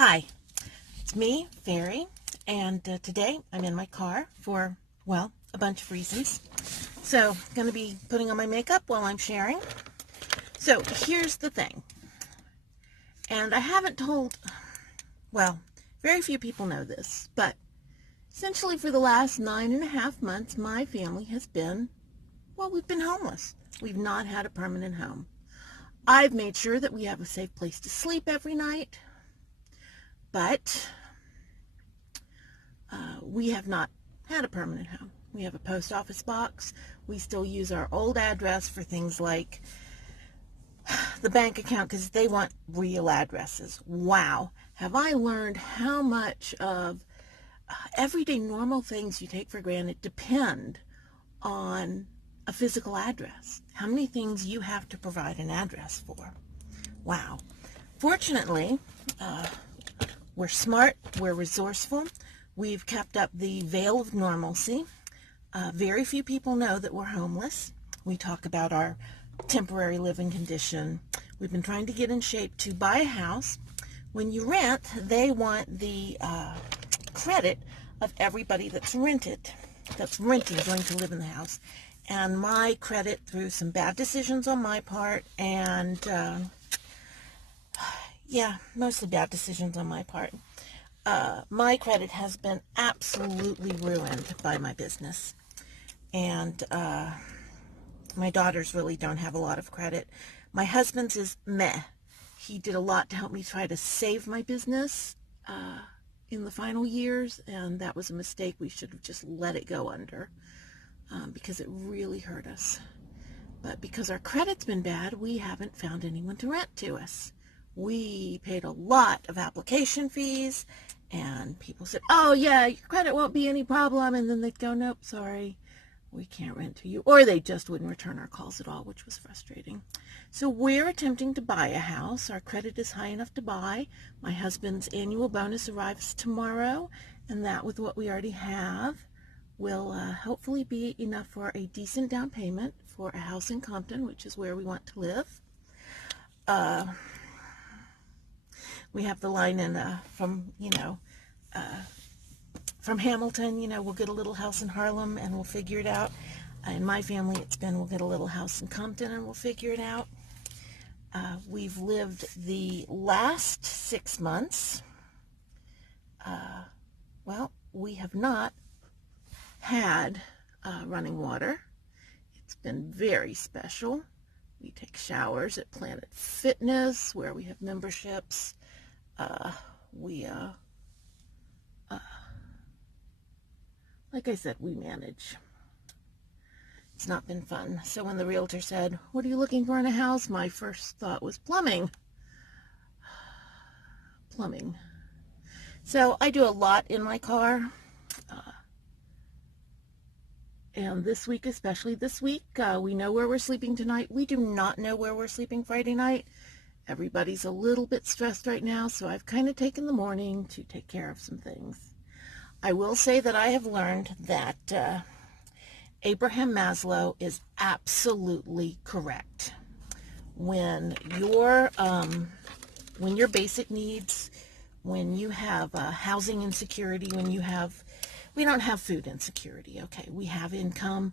Hi, it's me, Fairy, and today I'm in my car for, well, a bunch of reasons. So, going to be putting on my makeup while I'm sharing. So, here's the thing. And I haven't told, well, very few people know this, but essentially for the last 9.5 months, my family has been, well, we've been homeless. We've not had a permanent home. I've made sure that we have a safe place to sleep every night, but we have not had a permanent home. We have a post office box. We still use our old address for things like the bank account because they want real addresses. Wow. Have I learned how much of everyday normal things you take for granted depend on a physical address? How many things you have to provide an address for? Wow. Fortunately, we're smart, we're resourceful, we've kept up the veil of normalcy. Very few people know that we're homeless. We talk about our temporary living condition. We've been trying to get in shape to buy a house. When you rent, they want the credit of everybody that's renting, going to live in the house. And my credit, through some bad decisions on my part, and mostly bad decisions on my part, my credit has been absolutely ruined by my business. And my daughters really don't have a lot of credit. My husband's is meh. He did a lot to help me try to save my business in the final years, and that was a mistake. We should have just let it go under because it really hurt us. But because our credit's been bad, we haven't found anyone to rent to us. We paid a lot of application fees, and people said, oh yeah, your credit won't be any problem, and then they'd go, nope, sorry, we can't rent to you. Or they just wouldn't return our calls at all, which was frustrating. So we're attempting to buy a house. Our credit is high enough to buy. My husband's annual bonus arrives tomorrow, and that, with what we already have, will hopefully be enough for a decent down payment for a house in Compton, which is where we want to live. We have the line in from Hamilton, we'll get a little house in Harlem and we'll figure it out. In my family, it's been, we'll get a little house in Compton and we'll figure it out. We've lived the last 6 months. We have not had running water. It's been very special. We take showers at Planet Fitness, where we have memberships. Like I said, we manage. It's not been fun. So when the realtor said, what are you looking for in a house? My first thought was plumbing. Plumbing. So I do a lot in my car. And this week, especially this week, we know where we're sleeping tonight. We do not know where we're sleeping Friday night. Everybody's a little bit stressed right now, so I've kind of taken the morning to take care of some things. I will say that I have learned that Abraham Maslow is absolutely correct. When your basic needs, when you have housing insecurity, we don't have food insecurity, okay? We have income.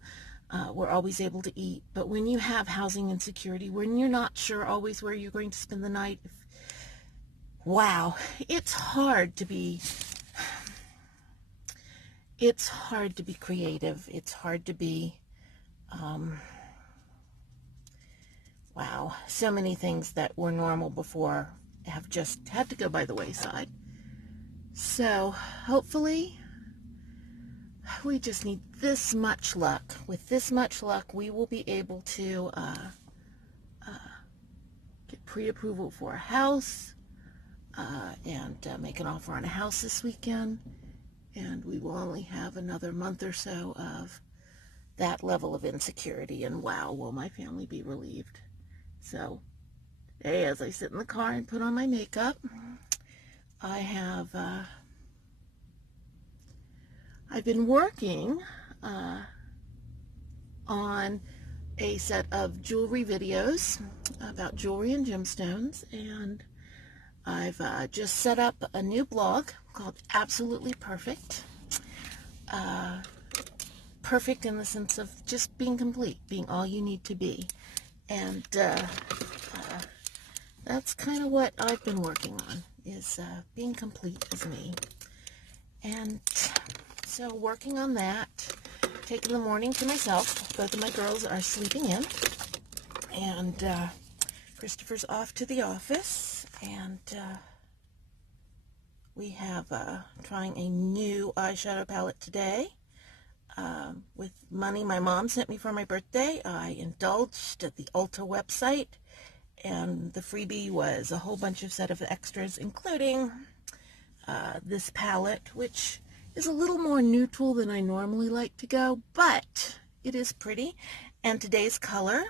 We're always able to eat. But when you have housing insecurity, when you're not sure always where you're going to spend the night, wow, it's hard to be creative. It's hard to be, so many things that were normal before have just had to go by the wayside. So hopefully, we just need this much luck. With this much luck, we will be able to get pre-approval for a house and make an offer on a house this weekend. And we will only have another month or so of that level of insecurity. And wow, will my family be relieved. So today, as I sit in the car and put on my makeup, I've been working on a set of jewelry videos about jewelry and gemstones, and I've just set up a new blog called Absolutely Perfect. Perfect in the sense of just being complete, being all you need to be. And that's kind of what I've been working on, is being complete as me. And so working on that, taking the morning to myself. Both of my girls are sleeping in. And Christopher's off to the office. And we have trying a new eyeshadow palette today. With money my mom sent me for my birthday, I indulged at the Ulta website, and the freebie was a whole bunch of set of extras, including this palette, which is a little more neutral than I normally like to go, but it is pretty. And today's color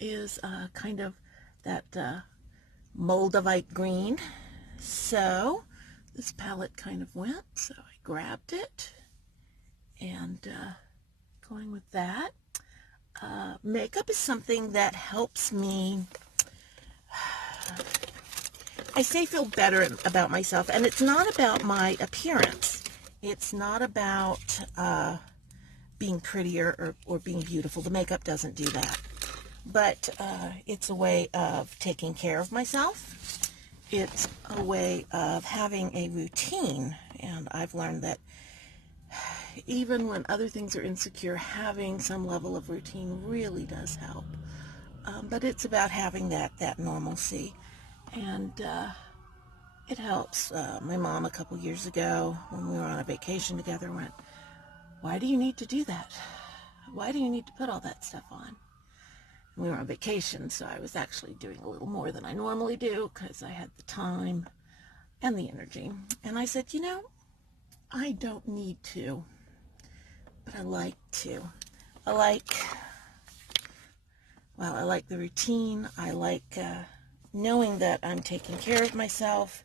is kind of that Moldavite green. So this palette kind of went, so I grabbed it. And going with that, makeup is something that helps me, I say, feel better about myself. And it's not about my appearance. It's not about being prettier or being beautiful. The makeup doesn't do that. But it's a way of taking care of myself. It's a way of having a routine. And I've learned that even when other things are insecure, having some level of routine really does help. But it's about having that normalcy. And it helps. My mom a couple years ago, when we were on a vacation together, went, "Why do you need to do that? Why do you need to put all that stuff on?" And we were on vacation, so I was actually doing a little more than I normally do because I had the time and the energy. And I said, I don't need to, but I like to. I like the routine. I like knowing that I'm taking care of myself.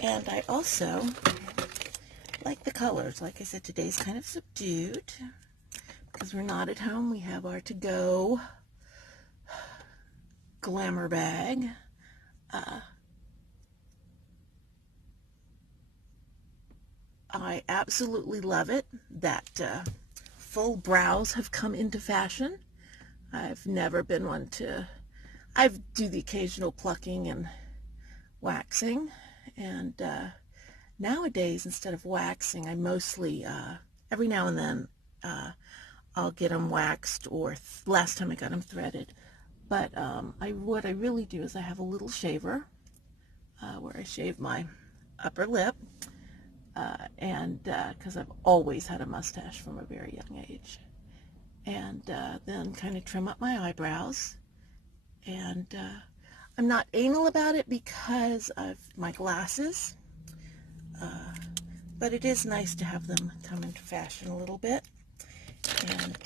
And I also like the colors. Like I said, today's kind of subdued because we're not at home. We have our to-go glamour bag. I absolutely love it that full brows have come into fashion. I've never been one to, I do the occasional plucking and waxing, and nowadays, instead of waxing, I mostly, every now and then, I'll get them waxed, or last time I got them threaded. But what I really do is I have a little shaver where I shave my upper lip, and because I've always had a mustache from a very young age, and then kind of trim up my eyebrows. And I'm not anal about it because of my glasses, but it is nice to have them come into fashion a little bit. And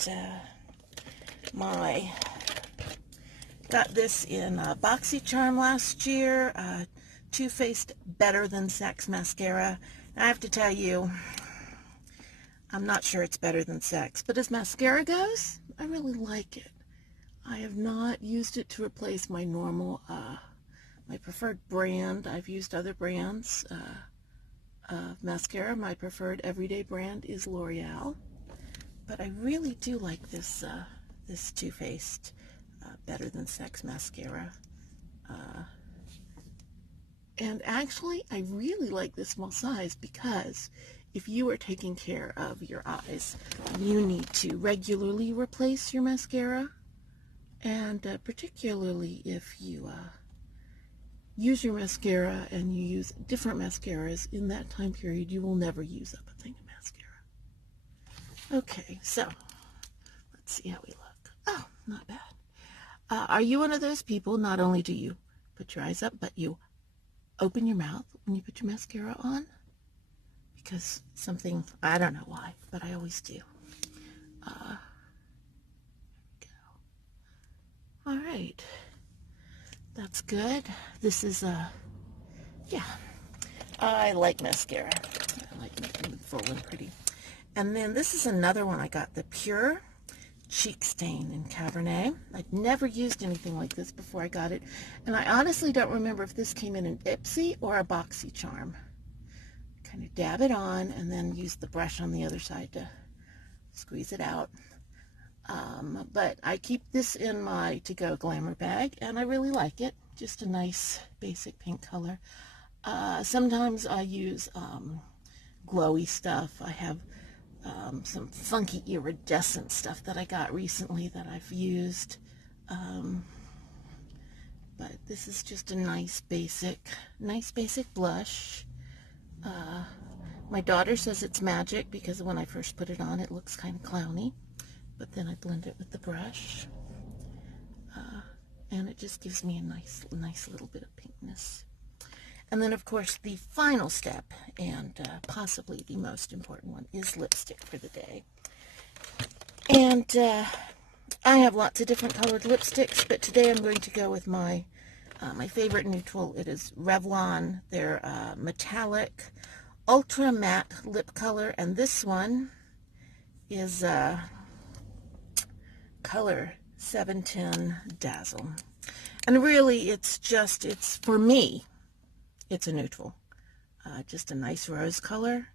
got this in BoxyCharm last year, Too Faced Better Than Sex mascara. And I have to tell you, I'm not sure it's better than sex, but as mascara goes, I really like it. I have not used it to replace my normal, my preferred brand. I've used other brands of mascara. My preferred everyday brand is L'Oreal, but I really do like this this Too Faced Better Than Sex mascara. And actually, I really like this small size because if you are taking care of your eyes, you need to regularly replace your mascara. And particularly if you use your mascara and you use different mascaras in that time period, you will never use up a thing of mascara. Okay, so let's see how we look. Oh, not bad. Are you one of those people, not only do you put your eyes up, but you open your mouth when you put your mascara on? Because something, I don't know why, but I always do. All right, that's good. This is yeah, I like mascara. I like making them full and pretty. And then this is another one I got, the Pure Cheek Stain in Cabernet. I'd never used anything like this before I got it, and I honestly don't remember if this came in an Ipsy or a BoxyCharm. Kind of dab it on and then use the brush on the other side to squeeze it out. But I keep this in my to-go glamour bag, and I really like it. Just a nice basic pink color. Sometimes I use glowy stuff. I have some funky iridescent stuff that I got recently that I've used. But this is just a nice basic blush. My daughter says it's magic because when I first put it on, it looks kind of clowny. But then I blend it with the brush. And it just gives me a nice little bit of pinkness. And then, of course, the final step, and possibly the most important one, is lipstick for the day. And I have lots of different colored lipsticks, but today I'm going to go with my favorite neutral. It is Revlon, their metallic ultra matte lip color, and this one is color 710 Dazzle. And really, it's for me, it's a neutral. Just a nice rose color.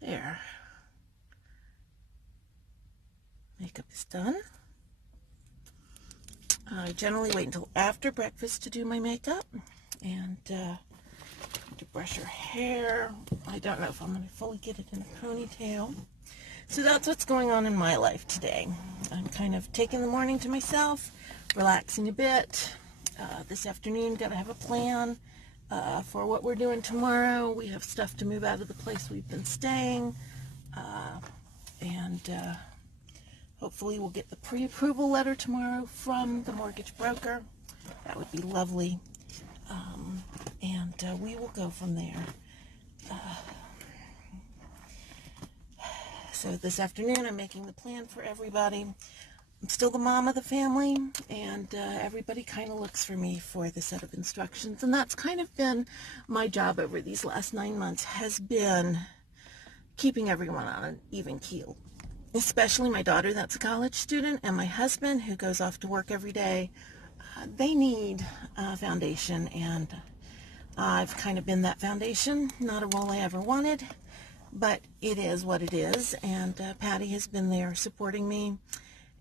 There. Makeup is done. I generally wait until after breakfast to do my makeup. And to brush her hair. I don't know if I'm going to fully get it in a ponytail. So that's what's going on in my life today. I'm kind of taking the morning to myself, relaxing a bit. This afternoon, got to have a plan for what we're doing tomorrow. We have stuff to move out of the place we've been staying. And hopefully we'll get the pre-approval letter tomorrow from the mortgage broker. That would be lovely. And we will go from there. So this afternoon I'm making the plan for everybody. I'm still the mom of the family, and everybody kind of looks for me for the set of instructions, and that's kind of been my job over these last 9 months, has been keeping everyone on an even keel, especially my daughter that's a college student, and my husband who goes off to work every day. They need a foundation, and I've kind of been that foundation. Not a role I ever wanted, but it is what it is, and Patty has been there supporting me.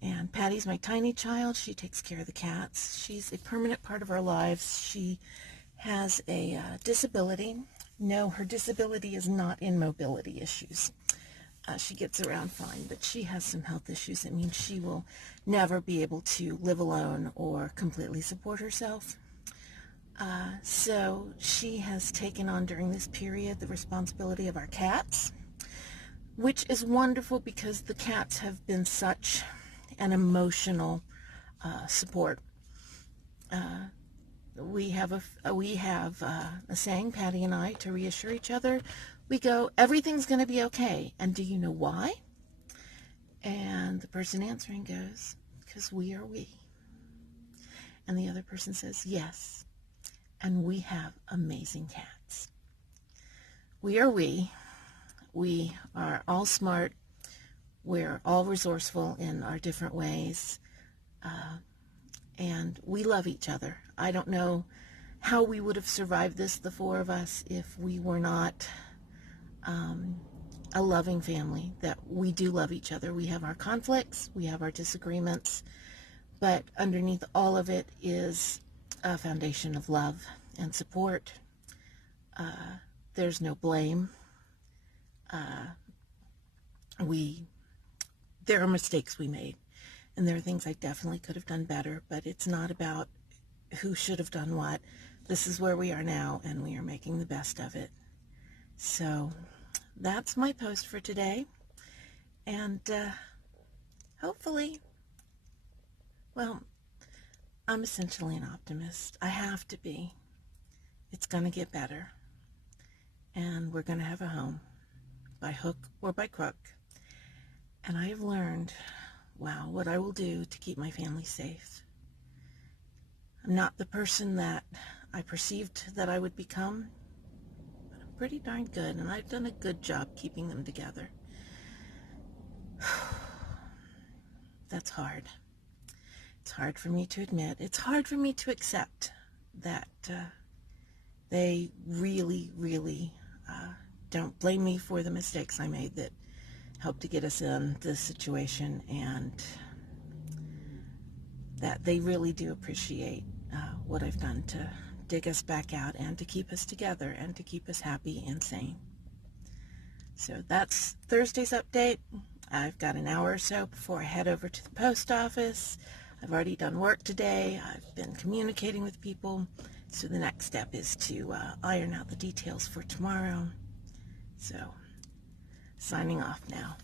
And Patty's my tiny child. She takes care of the cats. She's a permanent part of our lives. She has a disability. No, her disability is not in mobility issues. She gets around fine, but she has some health issues. It means she will never be able to live alone or completely support herself. So she has taken on during this period the responsibility of our cats, which is wonderful because the cats have been such an emotional support. We have a saying, Patty and I, to reassure each other. We go, everything's going to be okay. And do you know why? And the person answering goes, because we are we. And the other person says, yes. And we have amazing cats. We are we. We are all smart. We're all resourceful in our different ways. And we love each other. I don't know how we would have survived this, the four of us, if we were not a loving family. That we do love each other. We have our conflicts, we have our disagreements, but underneath all of it is a foundation of love and support. There's no blame. There are mistakes we made, and there are things I definitely could have done better, but it's not about who should have done what. This is where we are now, and we are making the best of it. So that's my post for today, and hopefully, well, I'm essentially an optimist. I have to be. It's going to get better, and we're going to have a home, by hook or by crook. And I have learned, wow, what I will do to keep my family safe. I'm not the person that I perceived that I would become, but I'm pretty darn good, and I've done a good job keeping them together. That's hard. It's hard for me to admit. It's hard for me to accept that they really, really don't blame me for the mistakes I made that helped to get us in this situation, and that they really do appreciate what I've done to dig us back out and to keep us together and to keep us happy and sane. So that's Thursday's update. I've got an hour or so before I head over to the post office. I've already done work today. I've been communicating with people. So the next step is to iron out the details for tomorrow. So, signing off now.